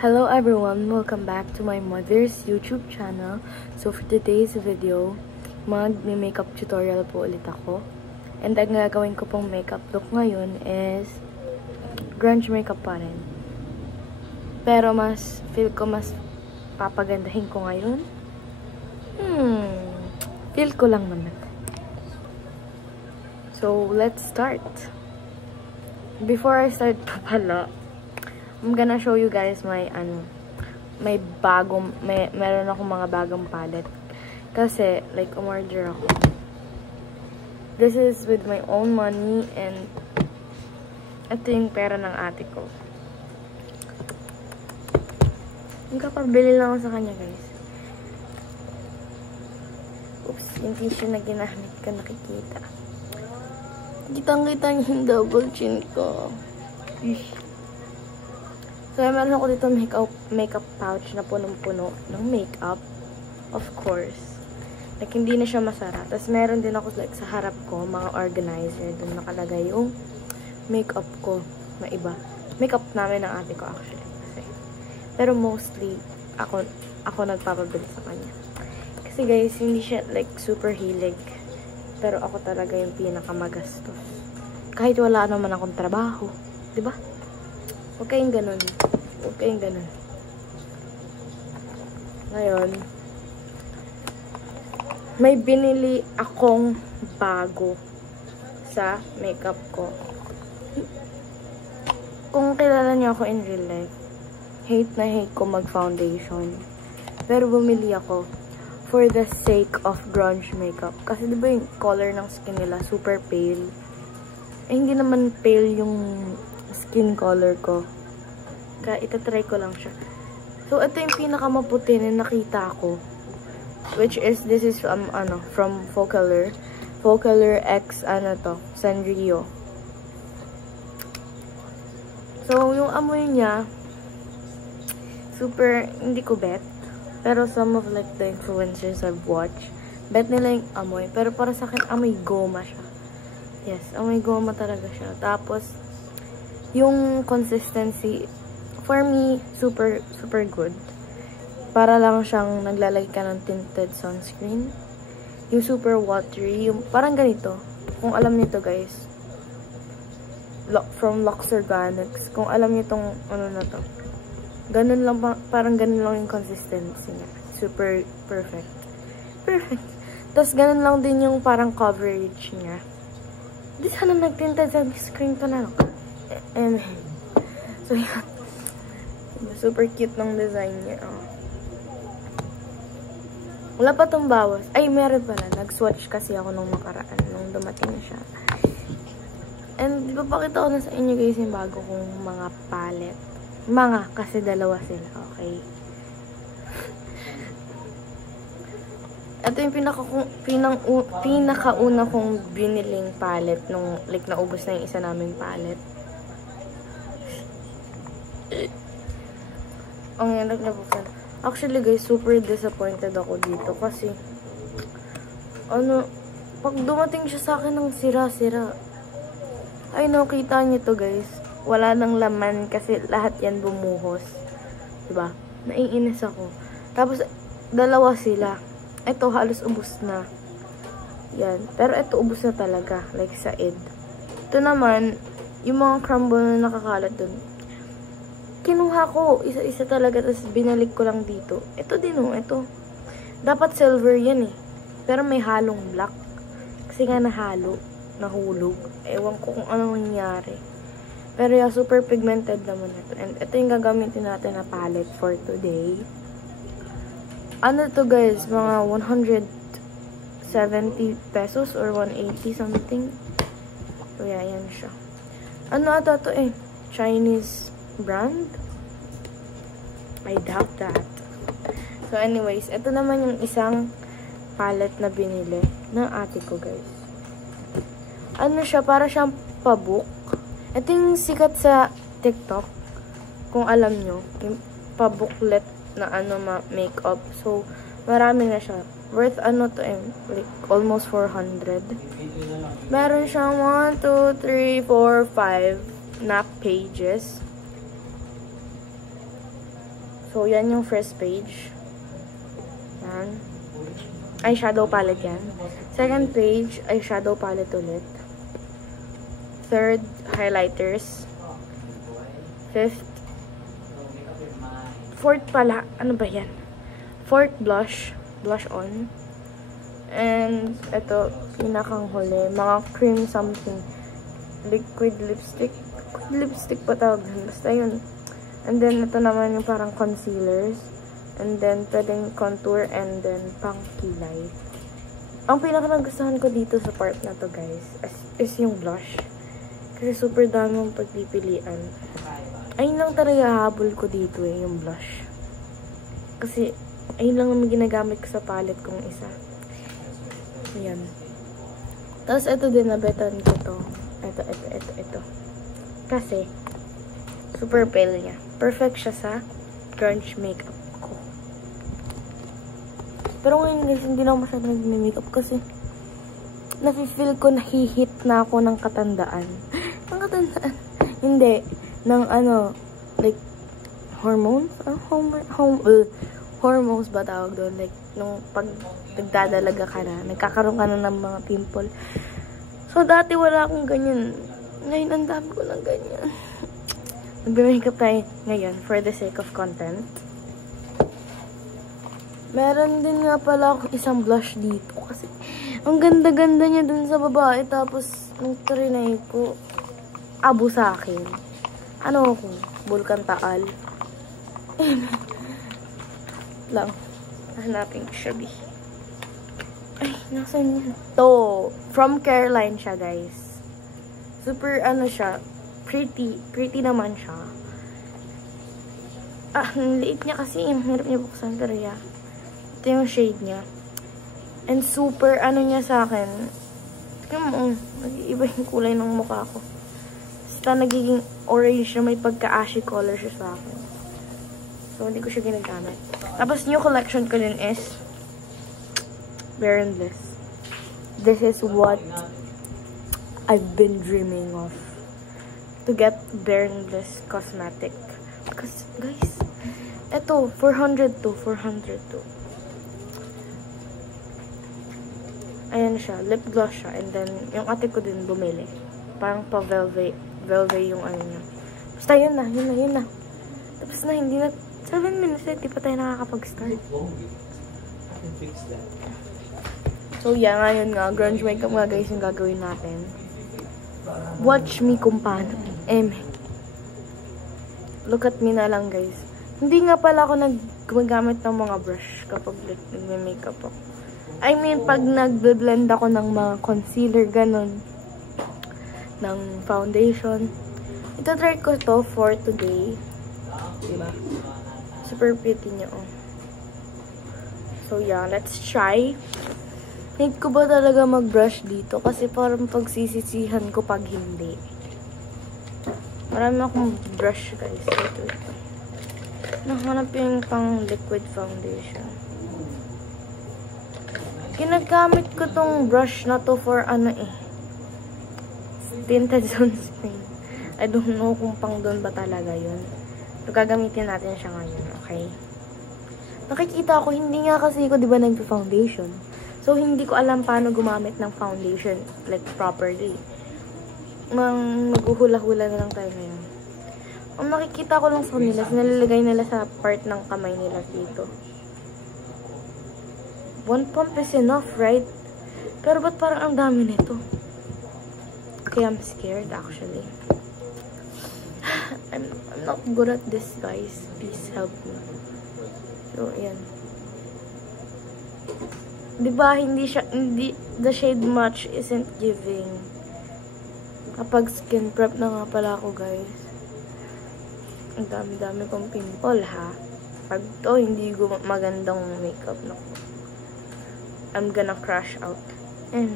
Hello everyone! Welcome back to my mother's YouTube channel. So for today's video, mag-makeup tutorial po ulit ako. And ang gagawin ko pong makeup look ngayon is grunge makeup pa rin. Pero feel ko mas papagandahin ko ngayon. Feel ko lang naman. So let's start. Before I start pala, I'm gonna show you guys my meron akong mga bagong palette. Kasi, like, umorder ako. This is with my own money and ito yung pera ng ate ko. Magkapabili lang ako sa kanya, guys. Oops, yung tissue na ginamit ko nakikita. Kitang-kita niyo yung double chin ko. So, meron ako dito makeup pouch na punong-puno ng makeup. Of course. Like, hindi na siya masara. Tapos, meron din ako like, sa harap ko, mga organizer. Doon nakalagay yung makeup ko na iba. Makeup namin ng ate ko actually. Pero mostly, ako nagpapabili sa kanya. Kasi guys, hindi siya like super hilig. Pero ako talaga yung pinakamagastos. Kahit wala naman akong trabaho. Diba? Huwag kayong ganun. Huwag kayong ganun. Ngayon, may binili akong bago sa makeup ko. Kung kilala niyo ako in real life, hate na hate ko mag-foundation. Pero bumili ako for the sake of grunge makeup. Kasi diba yung color ng skin nila, super pale. Eh, hindi naman pale yung skin color ko. Kaya itatry ko lang siya. So, ito yung pinakamaputi na nakita ko. Which is, this is from Focalure. Focalure X, Sanrio. So, yung amoy niya, super, hindi ko bet. Pero some of like the influencers I've watched, bet nila yung amoy. Pero para sa akin, amoy goma siya. Yes, amoy goma talaga siya. Tapos, yung consistency, for me, super good. Para lang siyang naglalagay ka ng tinted sunscreen. Yung super watery, yung parang ganito. Kung alam niyo to guys, from Lux Organics. Kung alam niyo tong na to. Ganun lang, parang ganun lang yung consistency niya. Super perfect. Perfect. Tapos ganun lang din yung parang coverage niya. Di sana nag-tinted sunscreen pa na ako. And, so, yeah. Super cute ng design niya. Oh. Wala pa tong bawas. Ay, meron pala. Nag-swatch kasi ako nung nakaraan. Nung dumating siya. And, di ba pakita ko na sa inyo guys yung bago kong mga palette. Kasi dalawa sila. Okay. Ito yung pinakauna kong biniling palette nung, like, naubos na yung isa naming palette. Ang hirap na buksan. Actually guys, super disappointed ako dito kasi pag dumating siya sa akin ng sira-sira. Ay no, kita niyo to guys. Wala nang laman kasi lahat yan bumuhos. Diba? Naiinis ako. Tapos, dalawa sila. Ito halos ubos na. Yan. Pero ito ubos na talaga. Like sa ed. Ito naman, yung mga crumble na nakakalat dun. Kinuha ko, isa-isa talaga, tapos binalik ko lang dito. Ito din ito. Dapat silver yan eh. Pero may halong black. Kasi nga nahulog. Ewan ko kung ano nangyari. Pero yeah, super pigmented naman ito. And ito yung gagamitin natin na palette for today. Ano to guys? Mga 170 pesos or 180 something. So yeah, yan siya. Ano ata to eh? Chinese brand? I doubt that. So anyways, ito naman yung isang palette na binili ng ate ko guys. Ano siya? Para siyang pabook. Ito yung sikat sa TikTok. Kung alam nyo. Yung pabooklet na makeup. So, marami na siya. Worth like almost 400. Meron siyang 1, 2, 3, 4, 5 na pages. So, yan yung first page. Yan. Eyeshadow palette yan. Second page, eyeshadow palette ulit. Third, highlighters. Fifth. Fourth pala. Ano ba yan? Fourth, blush. Blush on. And, ito, pinakang huli. Mga cream something. Liquid lipstick. Liquid lipstick pa tawag. Basta yun. And then, ito naman yung parang concealers. And then, pwedeng contour. And then, pang kilay. Ang pinaka nagustuhan ko dito sa part na to, guys, is yung blush. Kasi super dami mong pagpipilian. Ayun lang talaga habol ko dito yung blush. Kasi, ayun lang naman ginagamit ko sa palette kong isa. Ayan. Tapos, ito din, nabetan ko to. Ito. Kasi, super pale niya. Perfect siya sa grunge makeup ko. Pero ngayon guys, hindi na ako masyadong nag-makeup kasi nafe-feel ko nahihit na ako ng katandaan. Ng katandaan? Hindi. Ng ano, like, hormones? Hormones ba tawag doon? Like, nung pag nagdadalaga ka na, nagkakaroon ka na ng mga pimple. So, dati wala akong ganyan. Ngayon, ang dami ko ng ganyan. Nag-makeup tayo ngayon for the sake of content. Meron din nga pala akong isang blush dito kasi ang ganda-ganda niya dun sa babae. Tapos, nung trinay ko, abo sa akin. Ano ako? Vulcan Taal. Lang. Hanapin ko siya, Ay, nasan yan? To. From Careline siya, guys. Super, ano siya, pretty. Pretty naman siya. Ang liit niya kasi. Ang hirap niya buksan. Pero yeah. Ito yung shade niya. And super, ano niya sa akin. Tignan mo, nag-iiba yung kulay ng mukha ko. Basta nagiging orange na may pagka-ashy color siya sa akin. So, hindi ko siya ginagamit. Tapos, new collection ko din is Bare & Bliss. This is what I've been dreaming of. To get Bare & Bliss cosmetic. Because, guys, eto, 400 to. Ayan siya, lip gloss siya. And then, yung ate ko din bumili. Parang pa-velvet yung ano niya. Basta yun na. Tapos na, hindi na, 7 minutes na, di pa tayo nakakapag-start. So, yeah, ngayon nga, grunge makeup nga guys yung gagawin natin. Watch me kung paano. Look at me na lang guys. Hindi nga pala ako gumagamit ng mga brush kapag nagme-makeup ako. I mean, pag nagbe-blend ako ng mga concealer, ganun, ng foundation. Ito-try ko to for today. Diba? Super pretty niya, oh. So, yeah, let's try. Need ko ba talaga mag-brush dito? Kasi parang pagsisisihan ko pag hindi. Marami akong brush, guys. Ito. Nahanap yung pang liquid foundation. Ginagamit ko tong brush na to for ano tinted sunscreen. I don't know kung pang doon ba talaga yun. So, gagamitin natin siya ngayon, okay? Nakikita ko, hindi nga kasi ko, di ba, nagpa-foundation. So, hindi ko alam paano gumamit ng foundation, like, properly. Maghuhula-hula na lang tayo ngayon. Ang nakikita ko lang sa kanila, nilalagay nila sa part ng kamay nila dito. 1 pump is enough, right? Pero ba't parang ang dami nito? Okay, I'm scared actually. I'm not good at this, guys. Please help me. So, ayan. Diba, the shade match isn't giving. Kapag skin prep na nga pala ako, guys. Ang dami-dami kong pimple, ha? Pag to, hindi magandang makeup na ko. I'm gonna crash out. And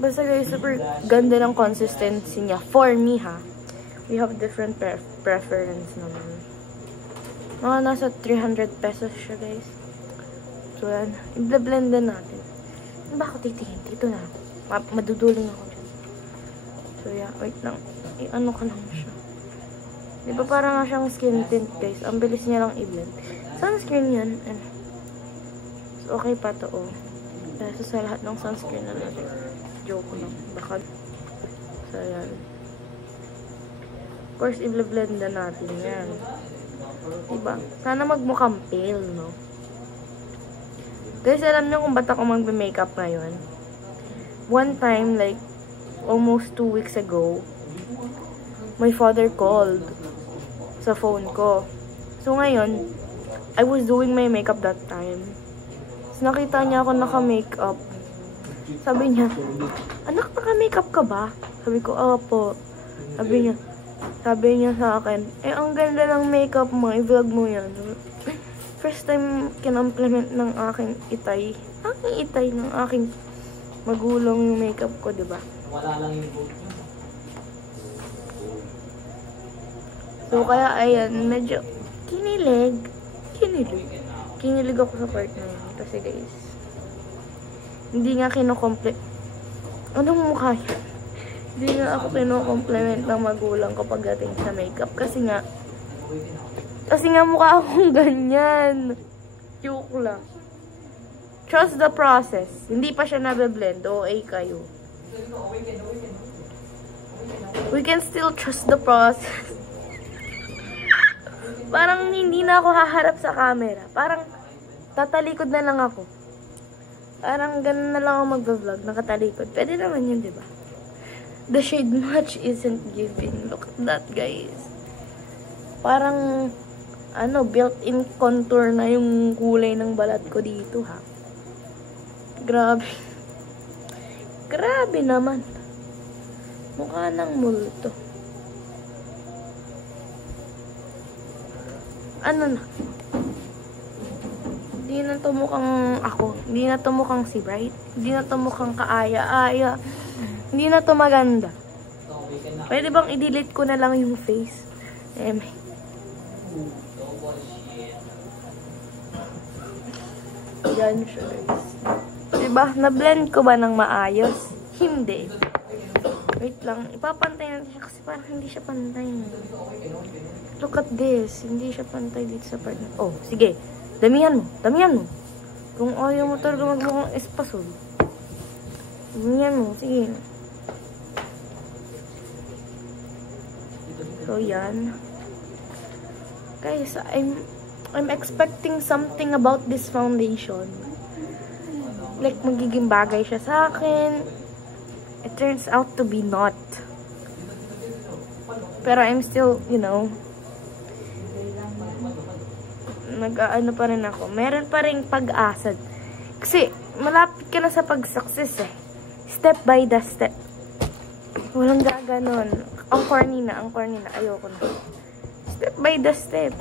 basta guys, super ganda ng consistency niya. For me, ha. We have different preference naman. Mga nasa 300 pesos siya, guys. So, yan. I-blend din natin. Ano ba ako titingin? Dito na. Maduduling ako dyan. So, yeah. Wait lang. I-ano ko lang siya. Di ba parang nga siyang skin tint, guys? Ang bilis niya lang i-blend. Sunscreen yan. So, okay pa to, oh. Kasi sa lahat ng sunscreen na natin. Joke lang. Baka. So, yan. Of course, i-blend na natin yan. Diba? Sana magmukhang pale, no? Guys, alam niyo kung ba't ako magbe-makeup ngayon? One time, like, almost 2 weeks ago, my father called sa phone ko. So, ngayon, I was doing my makeup that time. So, nakita niya ako naka-makeup. Sabi niya, anak, naka-makeup ka ba? Sabi ko, opo. Sabi niya sa akin, ang ganda ng makeup mo, i-vlog mo yan. First time kinomplement ng aking itay. Ng aking magulang yung makeup ko, diba? Wala lang yung boat niya. So, kaya, ayan, medyo kinilig ako sa part na yun. Kasi, guys, hindi nga kinukompliment. Anong mukha yan? Hindi nga ako kinukompliment ng magulang ko pagdating sa makeup. Kasi nga mukha akong ganyan. Joke lang. Trust the process. Hindi pa siya nabe-blend. OA kayo. We can still trust the process. Parang hindi na ako haharap sa camera. Parang tatalikod na lang ako. Parang ganun na lang ako mag-vlog. Nakatalikod. Pwede naman yun, diba? The shade match isn't giving. Look at that, guys. Parang built-in contour na yung kulay ng balat ko dito, ha. Grabe. Grabe naman. Mukha ng multo. Ano na? Hindi na to mukhang ako. Hindi na to mukhang si Bright. Hindi na to mukhang kaaya-aya. Hindi na to maganda. Pwede bang i-delete ko na lang yung face? Yan siya, guys. Diba? Na-blend ko ba ng maayos? Hindi. Wait lang. Ipapantay natin siya kasi parang hindi siya pantay. Look at this. Hindi siya pantay dito sa part na. Oh, sige. Damihan mo. Damihan mo. Kung ayaw mo talaga magmukhang espasol. Damihan mo. Sige. So, yan. Guys, I'm expecting something about this foundation. Like, magiging bagay siya sa akin. It turns out to be not. Pero I'm still, nag-ano pa rin ako. Meron pa rin pag-asa. Kasi, malapit ka na sa pag-success eh. Step by the step. Walang gaganon. Ang corny na. Ayoko na. Step by the step.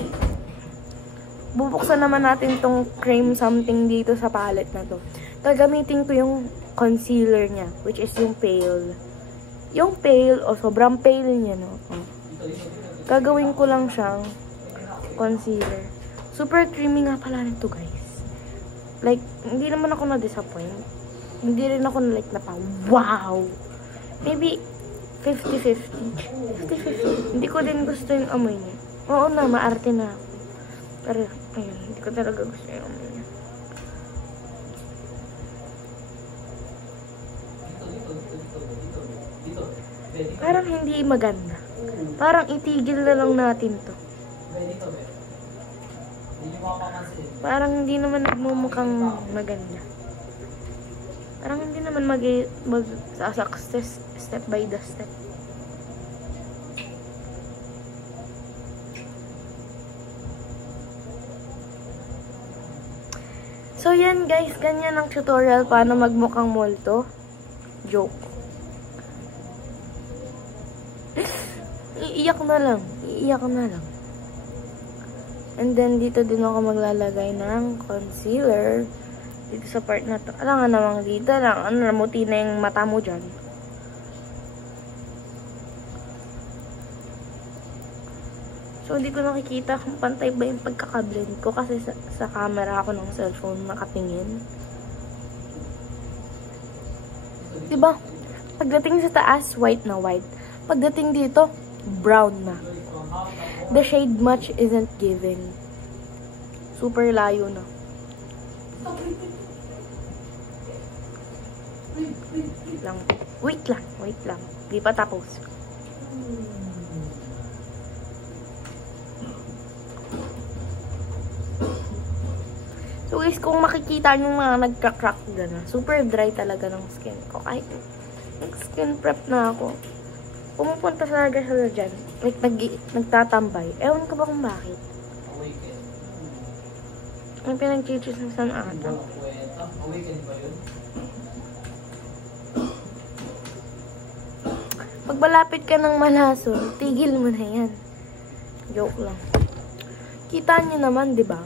Bubuksan naman natin tong cream something dito sa palette na to. Gagamitin ko yung concealer niya, which is yung pale. Yung pale, sobrang pale niya, no? Gagawin ko lang siyang concealer. Super creamy nga pala nito, guys. Like, hindi naman ako na-disappoint. Hindi rin ako wow! Maybe 50-50. 50-50. Hindi ko din gusto yung amoy niya. Oo na, maarte na ako. Pero, ayun, hindi ko talaga gusto yung amoy niya. Parang hindi maganda. Parang itigil na lang natin to. Parang hindi naman nagmumukhang maganda. Parang hindi naman mag-success step by the step. So, yan guys. Ganyan ang tutorial paano magmukhang multo. Joke. Iiyak na lang. And then, dito din ako maglalagay ng concealer. Dito sa part na to. Alam nga namang dito lang. Namuti na yung mata mo dyan. So, hindi ko nakikita kung pantay ba yung pagkakablend ko. Kasi sa camera ako ng cellphone nakatingin. Diba? Pagdating sa taas, white na white. Pagdating dito, brown na. the shade match isn't giving. Super layo na. Wait lang. Di pa tapos. So guys, kung makikita nyo mga nagka-crack gana, super dry talaga ng skin ko. Kahit nag-skin prep na ako, pumupunta talaga siya dyan. Like, nagtatambay. Ewan ko ba kung bakit. Ang pinag-chichismisan ata. Pag malapit ka ng malason, tigil mo na yan. Joke lang. Kita nyo naman, di ba?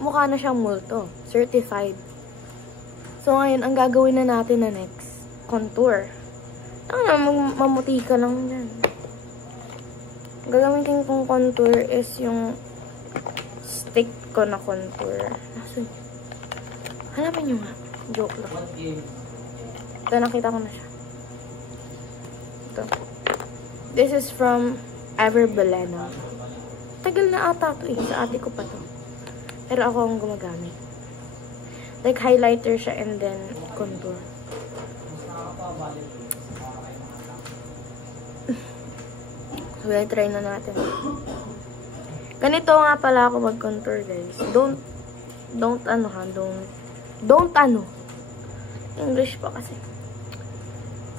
Mukha na siyang multo. Certified. So, ngayon, ang gagawin na natin na next, contour. Mamuti ka lang dyan. Gagamitin kong contour is yung stick ko na contour. Hanapin nyo nga. Joke lang. Ito, nakita ko na siya. Ito. This is from Everbelena. Tagal na ata ito eh. Sa ate ko pa to. Pero ako ang gumagamit. Like, highlighter siya and then contour. So, try na natin. Ganito nga pala ako mag-contour, guys. Don't English pa kasi.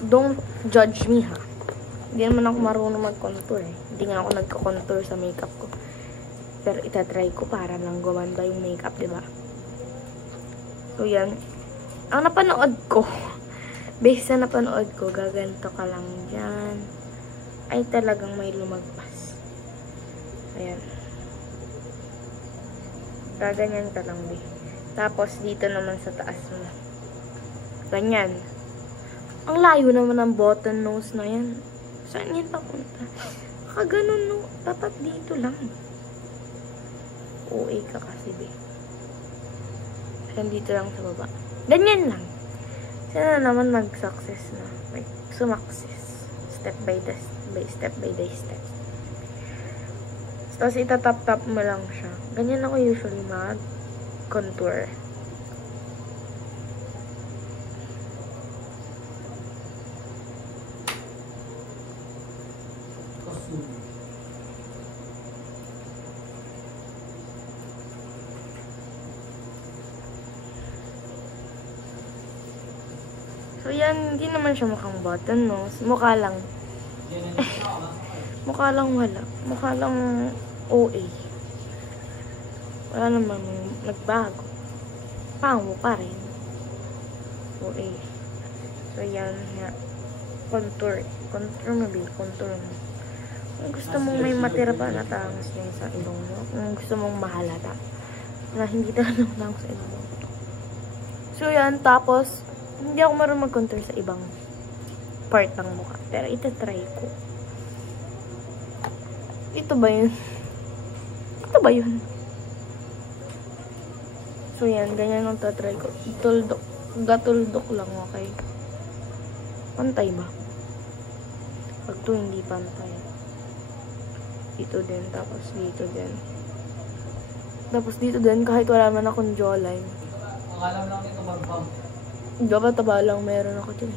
Don't judge me, ha. Hindi naman ako marunong mag-contour, eh. Hindi nga ako nagka-contour sa makeup ko. Pero itatry ko para lang gumanda yung makeup, diba? So, yan. Ang napanood ko, based sa napanood ko, gaganto ka lang dyan. Ay, talagang may lumagpas. Ayan. Gaganyan ka lang, be. Tapos, dito naman sa taas mo. Ganyan. Ang layo naman ng button nose na yan. Saan yan papunta? Ganun, no? Dapat dito lang. OA ka kasi, be. Saan dito lang sa baba. Ganyan lang. Sana naman mag-success na. Like, sumakses. Step by step. Tapos, itatap-tap mo lang siya. Ganyan ako usually mag-contour. So, yan, hindi naman siya mukhang button nose. Mukha lang. Mukha lang wala. Mukha lang OA. Wala naman nagbago. Pango pa rin. OA. So, yan. Contour. Contour mo, babe. Contour mo. Kung gusto mong may matira pa na tangos niya sa ilong mo. Kung gusto mong mahalata. Na hindi talaga tangos sa ilong mo. So, yan. Tapos, hindi ako marunong mag-contour sa ibang part ng mukha. Pero itatry ko. Ito ba yun? Ito ba yun? So, yan. Ganyan ang tatry ko. Gatuldok lang, okay? Pantay ba? Pag ito hindi pantay. Dito din. Tapos dito din. Tapos dito din. Kahit wala man akong jawline. Ang alam lang ito mag-bump. Dapat taba lang meron ako dyan.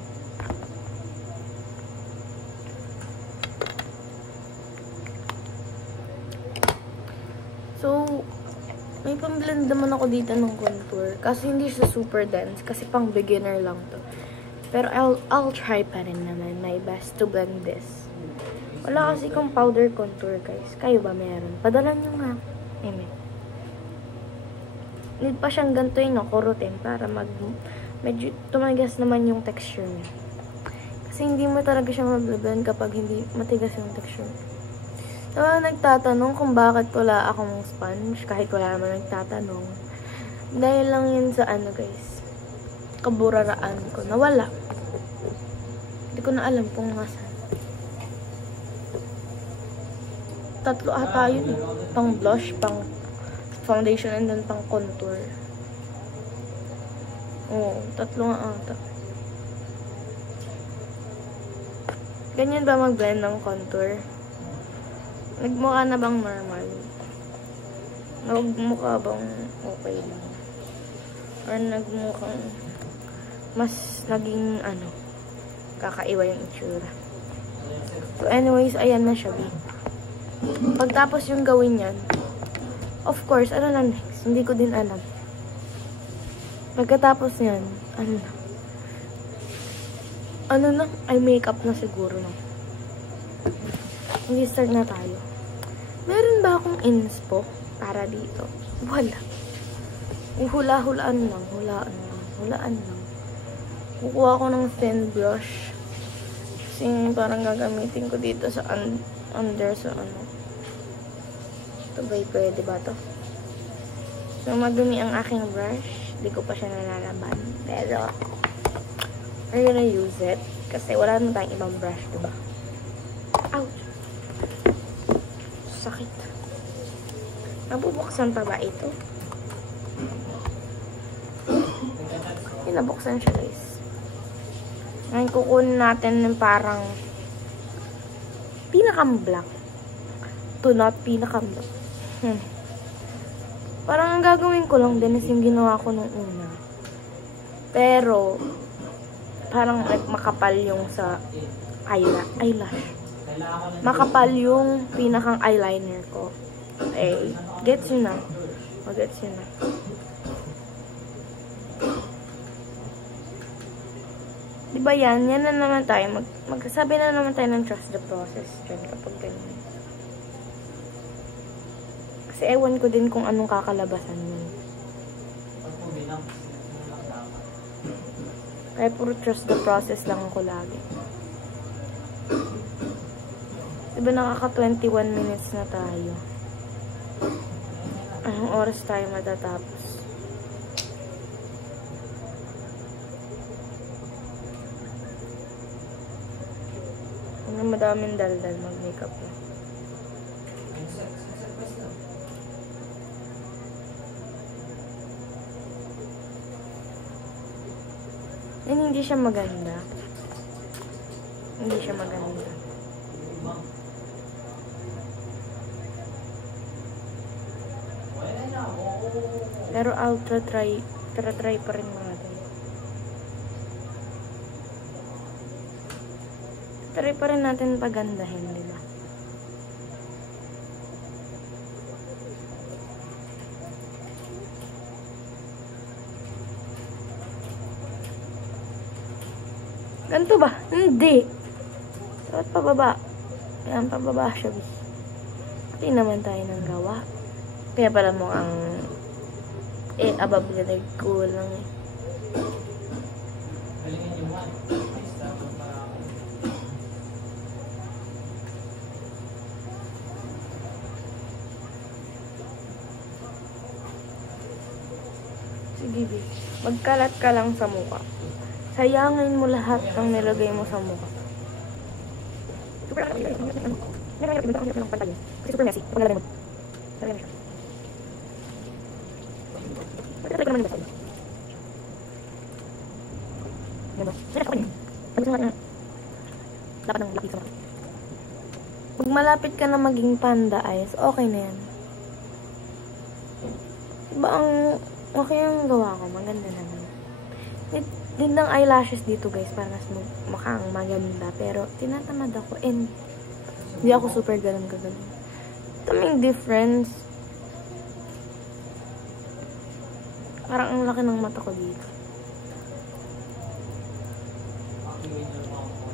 So, may pang-blend naman ako dito ng contour. Kasi hindi siya super dense. Kasi pang beginner lang to. Pero I'll try pa rin naman my best to blend this. Wala kasi kong powder contour, guys. Kayo ba meron? Padala nyo nga. Amen. Need pa siyang ganito yun, no? Kurutin para medyo tumagas naman yung texture niya. Kasi hindi mo talaga siya mablend kapag hindi matigas yung texture. So, nagtatanong kung bakit wala akong sponge, kahit wala naman nagtatanong. Dahil lang yun sa guys, kaburaraan ko. Nawala. Hindi ko na alam kung nasaan. Tatlo ata yun eh. Pang blush, pang foundation, and then pang contour. Oo, tatlo nga ata. Ganyan ba mag-blend ng contour? Nagmukha na bang normal? Nagmukha bang okay lang? Or nagmukhang mas naging kakaiba yung itsura. So anyways, ayan na siya, babe. Pagtapos yung gawin yan, of course, ano na next? Hindi ko din alam. Pagkatapos yan, ano na? Ay, makeup na siguro na. Hindi, start na tayo. Meron ba akong inspo para dito? Wala. Hula-hulaan lang. Hulaan lang. Kukuha ko ng thin brush. Kasi parang gagamitin ko dito sa under sa Ito ba'y pwede ba to? So, madumi ang aking brush. Hindi ko pa siya nalalaban. Pero, we're gonna use it. Kasi wala naman tayong ibang brush, diba? Ouch! Sakit. Nabubuksan pa ba ito? Nabuksan siya, guys. Ngayon, kukunin natin ng parang pinakam-black. To not pinakam-black. Parang ang gagawin ko lang din is yung ginawa ko nung una. Pero, parang makapal yung sa eyelash. Makapal yung pinakang eyeliner ko. Eh, gets yun na. Gets yun na. Diba yan? Yan na naman tayo. Magsasabi na naman tayo ng trust the process dyan kapag ganyan. Kasi ewan ko din kung anong kakalabasan yun. Kaya puro trust the process lang ako lagi. Diba nakaka 21 minutes na tayo? Anong oras tayo matatapos? Madaming daldal mag-makeup na. And hindi siya maganda. Hindi siya maganda. Pero I'll try pa rin natin. Try pa rin natin pagandahin, di ba? Ganito ba? Hindi. Dapat pababa. Ayan, pababa siya, bis. Pati naman tayo ng gawa. Kaya pala mo ang above na nagkulang eh. Sige, bis. Magkalat ka lang sa mukha. Sayangin mo lahat ng nilagay mo sa mukha. Super kasi super messy. Kapag nalagay mo. Nalagay mo siya. Pagkatapos ko naman yung basa. Diba? Sige, ako yun. Sabi sa nga dapat ng lapit sa mukha. Pag malapit ka na maging panda eyes, okay na yan. Diba ang okay ang gawa ko? Maganda naman. Din ng eyelashes dito guys para mas mukhang maganda, pero tinatamad ako and hindi ako super galang gagaling. Taming difference, parang ang laki ng mata ko dito.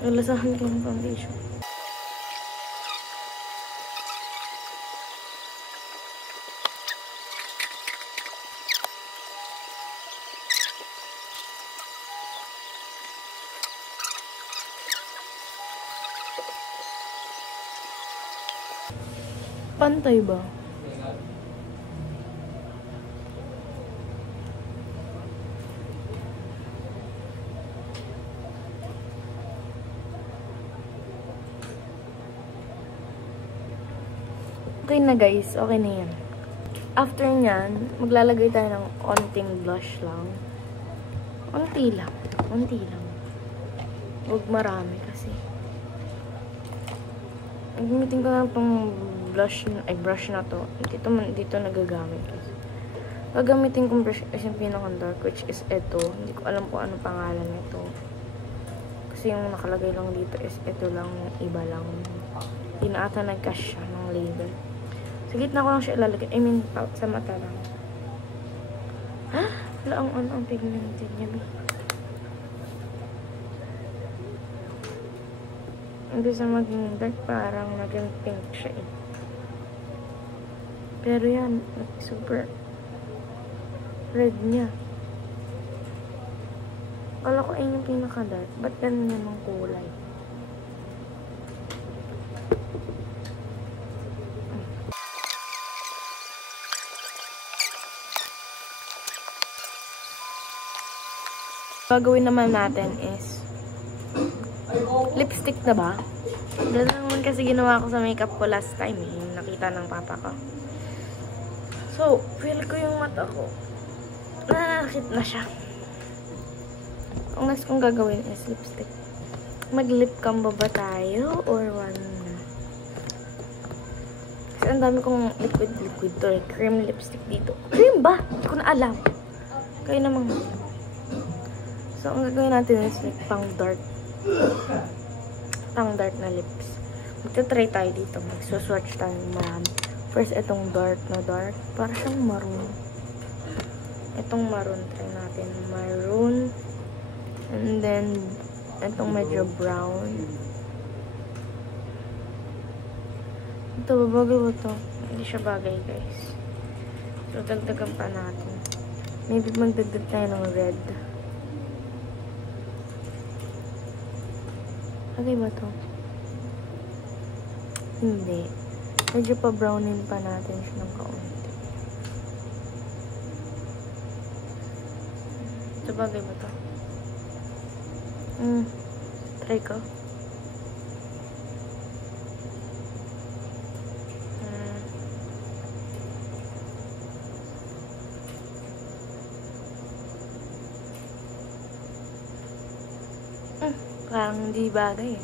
Lasahan ko yung foundation. Pantay ba? Okay na guys, okay na yan. After nyan, maglalagay tayo ng onting blush lang. Onti lang. Huwag marami kasi. Gamitin ko na itong brush na to. Dito nagagamit. Gagamitin kong brush is yung pinaka-dark, which is ito. Hindi ko alam kung ano pangalan nito. Kasi yung nakalagay lang dito is ito lang, iba lang. Hindi na ata nag-cash siya ng label. Sa gitna ko lang siya ilalagay. I mean, sa mata lang. Ha? Wala ang pigmented niya. Imbis na maging dark, parang naging pink siya eh. Pero yan, super red niya. Kala ko ay yung pinaka-dark. Ba't ganun yan ang kulay? Gagawin naman natin is lipstick na ba? Ganun naman kasi ginawa ko sa makeup ko last time eh. Yung nakita ng papa ko. So, feel ko yung mata ko. Nanakit na siya. Ang next kong gagawin is lipstick. Mag-lip combo ba tayo? Or one na? Kasi ang dami kong liquid to. Like, cream lipstick dito. Cream ba? Hindi ko na alam. Kayo namang alam. So, ang gagawin natin is like pang dark na lips. Magta-try tayo dito. Magsuswatch tayo marami. First, itong dark na dark. Para siyang maroon. Itong maroon, try natin. Maroon. And then, itong medyo brown. Ito, babagay ba ito? Hindi siya bagay, guys. So, dagdagan pa natin. Maybe magdagdag tayo ng red. Bagay ba ito? Hindi. Medyo pa brownin pa natin siya ng kaunti. Ito bagay ba ito? Try ko. Parang hindi bagay eh.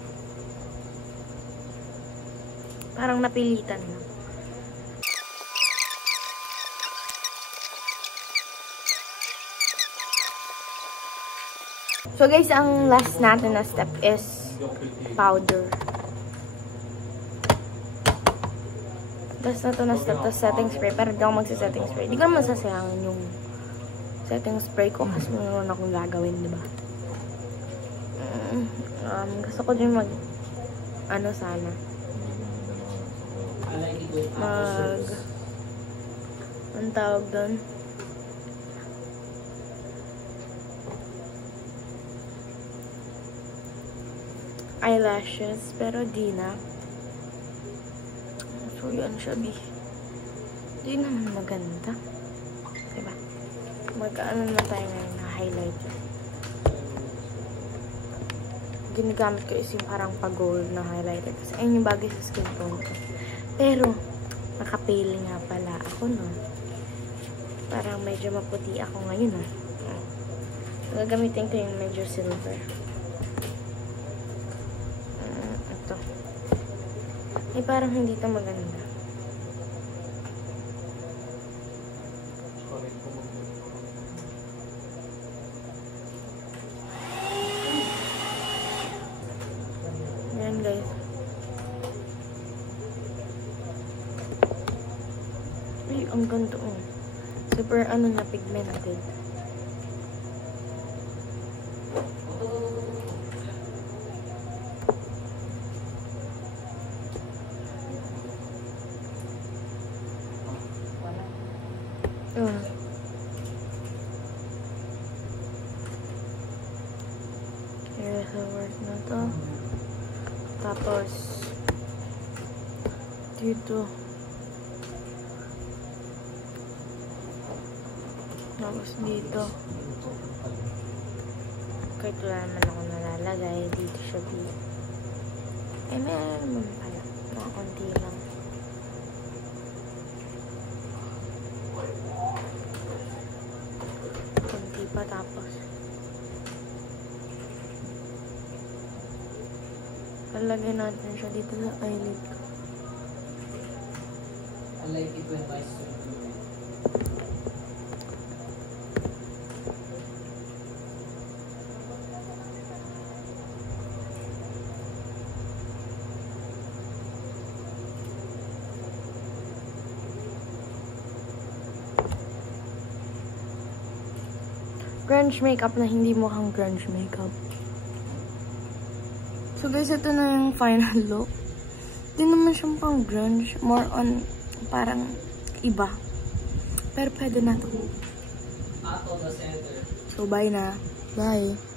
Parang napilitan lang. So guys, ang last natin na step is powder. Last na to na step, tapos setting spray. Pero hindi ako magsa-setting spray. Hindi ko naman sasayangin yung setting spray ko kasi meron akong gagawin, diba? Gusto ko din sana. Ang tawag doon? Eyelashes, pero di na. So, yun siya, di naman maganda. Diba? Mag-ano na tayo ngayon na highlighter. Ginagamit ko is yung parang pag-gold na highlighter. Kasi ayun yung bagay sa skin tone ko. Pero, nakapale nga pala ako, no? Parang medyo maputi ako ngayon, no? Gagamitin ko yung medyo silver. Ito. Eh, parang hindi ito maganda. Ayan, guys. Ay, ang ganda, oh. Super, na, pigmented. Here's the word na to. Tapos, dito. Tapos dito. Kahit wala naman ako nalalagay, dito siya dito. Eh, meron naman pala. Nakakunti lang. Kunti pa tapos. Lalagay natin siya dito sa eyelid ko. I like it when my soul glows. Grunge makeup na hindi mukhang grunge makeup. So guys, ito na yung final look. Hindi naman siyang pang grunge. More on parang iba. Pero pwede na to. Ato the center. So bye na. Bye.